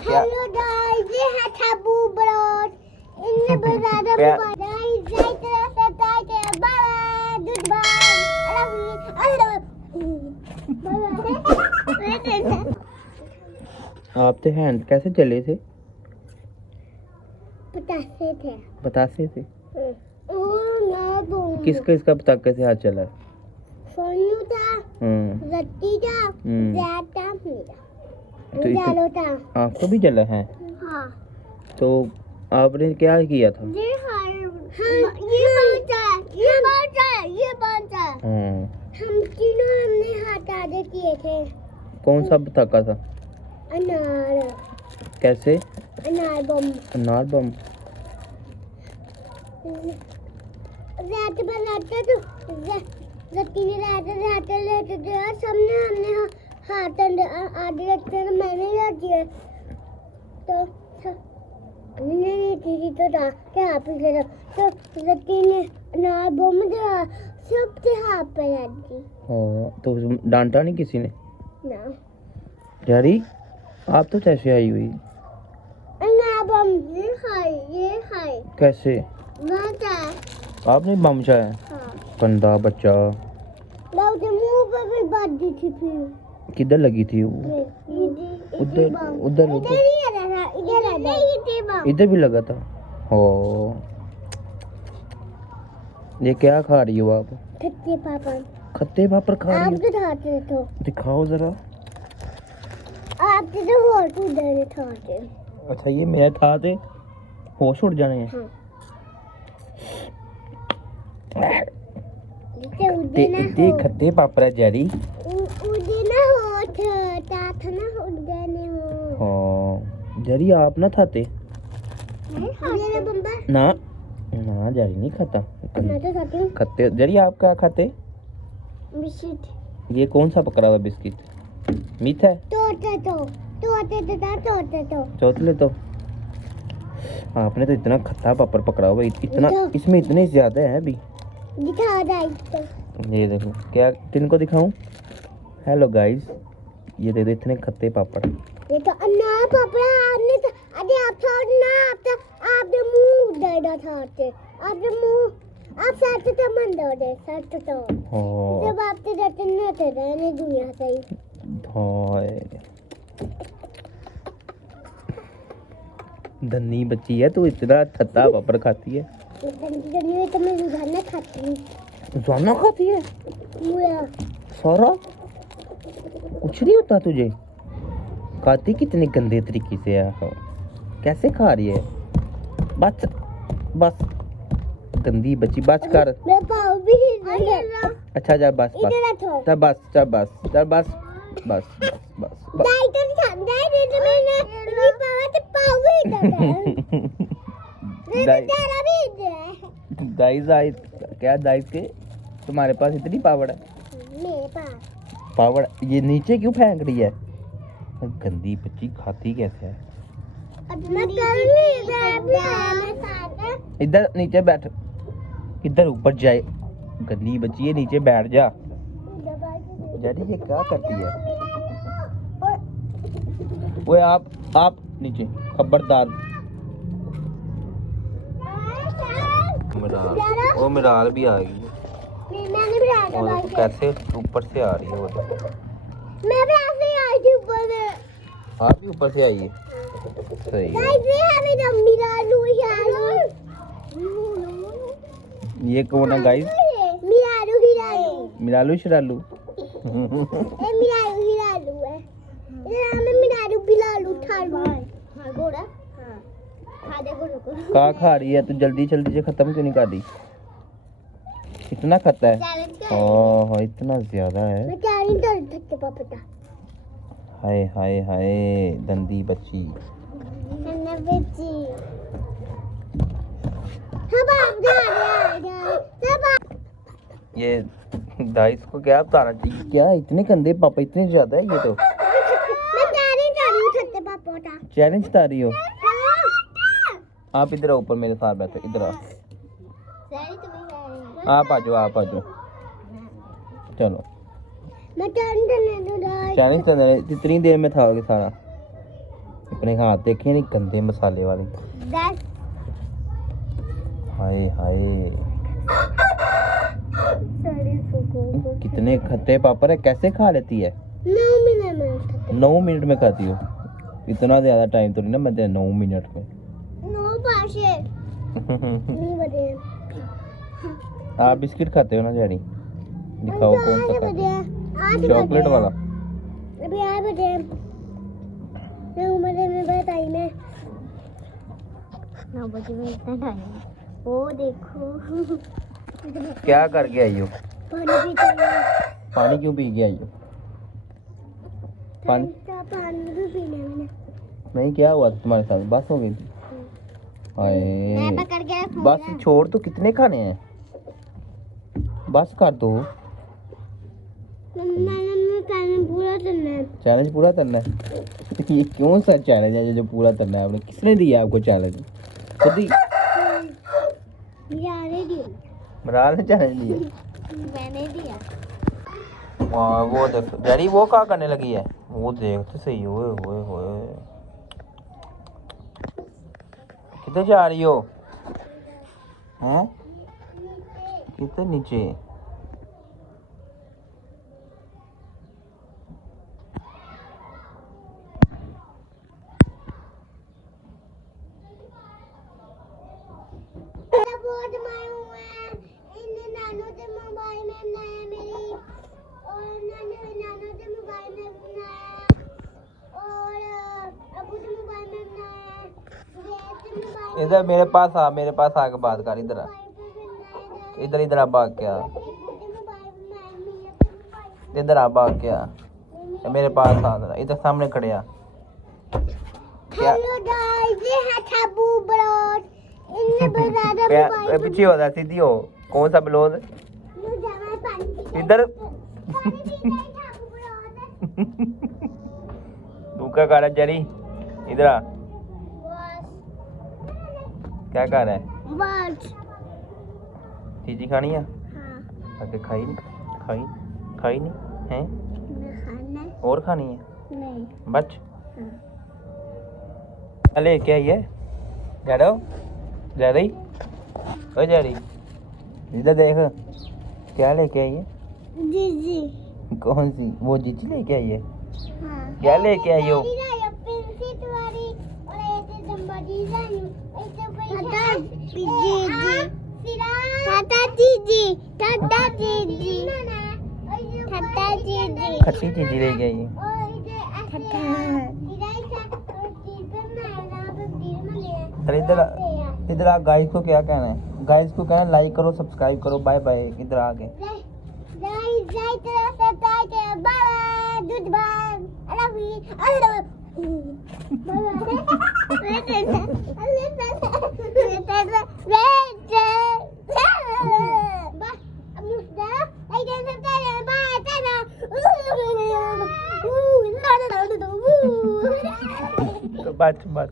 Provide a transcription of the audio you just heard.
Hello guys, ये है ठाबू broad. इन्हें बता दो गाइस, जय तेरा सताई तेरा बाबा दूध बाबा। आप थे हैंड कैसे चले थे? बतासे थे। बतासे थे। ना बोल। किसका पटाखे से हाथ चला? सोनू था, रत्ती था, जैद था, मेरा। तो जालो था। आपको भी जला है? हाँ। तो आपने क्या किया था? ये बांटा। हम तीनों हमने हाथ आगे किए थे। कौन सा पटाखा था? अनार। कैसे? अनार बम। अनार बम। रात भर लाते तो रत्ती ने लाते सबने हमने हाथ आगे रखते तो मैंने रख दिया तो नहीं थी तो डाके हाथ पे ले तो रत्ती ने अनार बम जला सबके हाथ पे लग दी। तो डांटा नहीं किसी ने? ना। यारी आप तो कैसे आई हुई? अनार बम ये है कैसे? माता आपने बम चाया? हाँ। गंदा बच्चा। लाओ के मुंह पे भी बात दी थी फिर। किधर लगी थी वो? उधर इधर भी लगा था। हो ये क्या खा रही हो आप? खट्टे पापड़। खट्टे पापड़ खा रही आप हो? तो खाते तो दिखाओ जरा। आप तो होश उड़ जाने खाते। अच्छा ये मेरे था थे होश उड़ जाने हैं। इतने खट्टे पापड़ है जैरी। उड़े ना होश था ना उड़ जाने हो। हाँ जैरी आप ना खाते? मेरा बम्बा ना ना जैरी नहीं खाता। मैं तो खाती हूँ। खट्टे जैरी आप क्या खाते? बिस्किट। ये कौन सा पकड़ा हुआ बिस्किट? मीठा है? तोते चौथले तो आपने तो इतना खट्टा पापड़ पकड़ा हुआ इतना इसमें इतने ज्यादा है अभी। दिखा दे। ये देखो क्या किनको दिखाऊं? हेलो गाइस ये देखो इतने खट्टे पापड़। ये तो अनार पापड़ आपने तो अरे आप छोड़ना आपने मुंह उड़ा था आपने मुंह आप साथ तो मन दे साथ तो जब आप तो जाते न थे रहने दुनिया से धन्नी बच्ची है तू इतना खट्टा पापड़ खाती है। धन्नी तो मैं रोजाना खाती हूँ। रोजाना खाती है? सारा कुछ नहीं होता तुझे? खाती कितने गंदे तरीके से है। कैसे खा रही है? बस बस गंदी बच्ची बस कर। मैं पाव भी हिल अच्छा जा बस बस चल बस चल बस चल बस बस बस बस दाई तो दाई तो मैंने नहीं पावा तो पाव भी दाई दाई क्या दाई के तुम्हारे पास इतनी पावड़ है? मेरे पास पावड़ ये नीचे क्यों फेंक रही है? गंदी बच्ची खाती कैसे है? इधर नीचे बैठ इधर ऊपर जाए गंदी बच्ची है नीचे बैठ जा। जैरी ये क्या करती है? वो आप नीचे खबरदार। वो मिराल भी आ गई और कैसे ऊपर से आ रही है वो तो। मैं भी ऐसे ही आई थी ऊपर से। आप भी ऊपर से आई है? सही है। ये कौन है गाइस? मिरालू शिरालू कहाँ खा रही है? तो जल्दी जल्दी से खत्म क्यों नहीं कर रही? इतना खाता है? ओह इतना ज्यादा है। हाय हाय हाय गंदी बच्ची। ये दाइस को क्या बताना चाहिए? क्या इतने गंदे पापा इतने ज्यादा है? ये तो चैलेंज बता रही हो? आप इधर ऊपर मेरे साथ बैठो इधर आओ। आप आ जाओ चलो चैलेंज इतनी देर में था सारा अपने हाथ देखे नहीं गंदे मसाले वाले। दैट हाय हाय सारे सुको कितने खट्टे पापड़ है, कैसे खा लेती है? 9 मिनट में 9 मिनट में खाती हो? इतना ज्यादा टाइम तो नहीं ना मैं 9 मिनट में। 9 पाशे नहीं बदे आप बिस्किट खाते हो ना डैडी? दिखाओ कौन सा खाते हो? चॉकलेट वाला। अभी आ बदे मैं उम्र में बताई मैं 9 बजे में इतना टाइम। वो देखो क्या करके आई हो? पानी पीते हैं। पानी क्यों पी के आई हो? पानी पानी भी पीना है। नहीं, क्या हुआ तुम्हारे साथ? बस हो गई थी? मैं हाय पकड़ के रखूंगा। बस छोड़, तो कितने खाने हैं? बस कर दो। मैंने चैलेंज पूरा करना है। चैलेंज पूरा करना है? ये क्यों सा चैलेंज है जो पूरा करना है आपने? किसने दिया आपको चैलेंज? खुद ही यारे दी मराल ने चैलेंज दिया? मैंने दिया। वाह वो देखो डैडी, वो क्या करने लगी है? वो देख तो सही। ओए होए होए, किधर जा रही हो? हैं? किधर नीचे? बहुत मायूं है। इन नानो के मोबाइल में नया मेरी और नानो के मोबाइल में नया और अबू के मोबाइल में नया ये मोबाइल इधर मेरे पास आ, मेरे पास आके बात कर। इधर आ, इधर इधर आ, भाग क्या? इधर आ, भाग क्या? मेरे पास आ जरा, इधर सामने खड़े आ। क्या हेलो गाइस, ये है थाबू ब्रोड। इनने बजादा मोबाइल पीछे हो जा, सीधी हो। कौन सा ब्लोज? इधर तू क्या कर रहा है जरी? इधर आ, क्या कर रहा है? बस चीजी खानी है? हाँ आगे खाई नहीं, खाई खाई नहीं है? मैं खाना और खानी है? नहीं। बच अले क्या ये जड़ो जड़ी? ओ जड़ी, इधर देख, क्या लेके आई है? जी जी कौन सी? वो जीजी लेके आई है? हाँ क्या लेके आई हो? खट्टी चीजी लेके आई है। चल इधर आ, गाइस को क्या कहना है? गाइस को कहना लाइक करो, सब्सक्राइब करो, बाय बाय। इधर आ गए। तो बच बच।